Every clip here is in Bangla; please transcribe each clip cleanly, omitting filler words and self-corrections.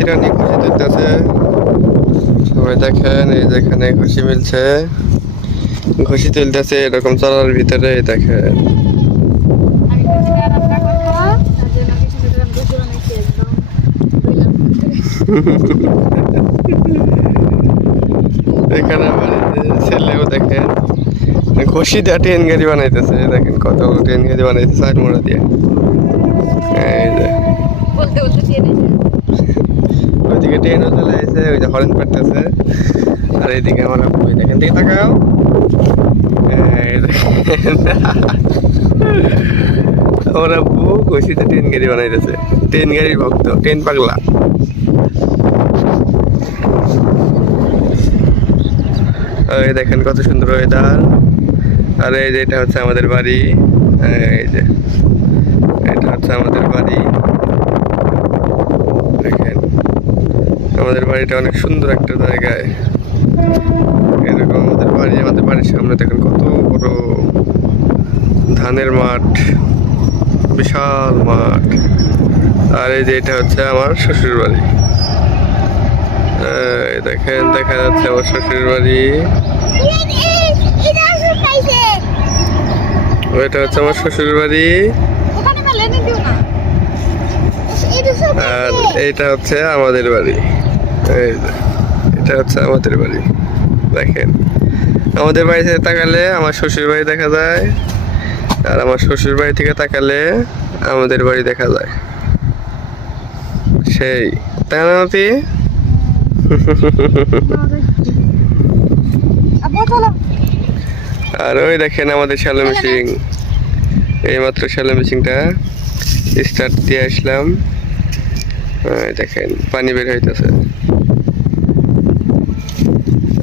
নাতিরা নিয়ে খুশি তুলতেছে। সবাই দেখেন, এই যেখানে খুশি মিলছে, খুশি তুলতেছে এরকম চলার ভিতরে। দেখেন এখানে আমার ছেলেও দেখেন ঘষি দিয়ে ট্রেন গাড়ি বানাইতেছে। দেখেন কত ট্রেন গাড়ি বানাইতেছে আর মোড়া দিয়ে। এই যে ওইদিকে ট্রেনও চলে আসছে, ওই যে হরেন পাড়তেছে। আর এইদিকে আমার আপু, দেখেন দিকে তাকাও। আমার আপু ঘষিতে ট্রেন গাড়ি বানাইতেছে। ট্রেন গাড়ির ভক্ত, ট্রেন পাগলা। এই দেখেন কত সুন্দর ওয়েদার। আর এই যে এটা হচ্ছে আমাদের বাড়ি। এই যে এটা হচ্ছে আমাদের বাড়ি। দেখেন আমাদের বাড়িটা অনেক সুন্দর একটা জায়গায়। এরকম আমাদের বাড়ির সামনে দেখেন কত বড় ধানের মাঠ, বিশাল মাঠ। আর এই যে এটা হচ্ছে আমার শ্বশুর বাড়ি। দেখেন দেখা যাচ্ছে আমার শ্বশুর বাড়ি। এটা হচ্ছে আমার শ্বশুর বাড়ি। আর এইটা হচ্ছে আমাদের বাড়ি। এটা হচ্ছে আমাদের বাড়ি। দেখেন আমাদের বাড়ি থেকে তাকালে আমার শ্বশুর বাড়ি দেখা যায়, আর আমার শ্বশুর বাড়ি থেকে তাকালে আমাদের বাড়ি দেখা যায়। সেই তাই না নাতি? আর ওই দেখেন আমাদের শ্যালো মেশিন। এইমাত্র শ্যালো মেশিনটা স্টার্ট দিয়ে আসলাম। দেখেন পানি বের হইতেছে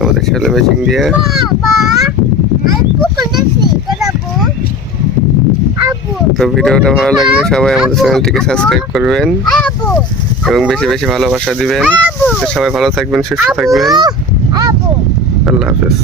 আমাদের শ্যালো মেশিন দিয়ে। তো ভিডিওটা ভালো লাগলে সবাই আমাদের চ্যানেলটিকে সাবস্ক্রাইব করবেন এবং বেশি বেশি ভালোবাসা দিবেন। তো সবাই ভালো থাকবেন, সুস্থ থাকবেন। আল্লাহ হাফেজ।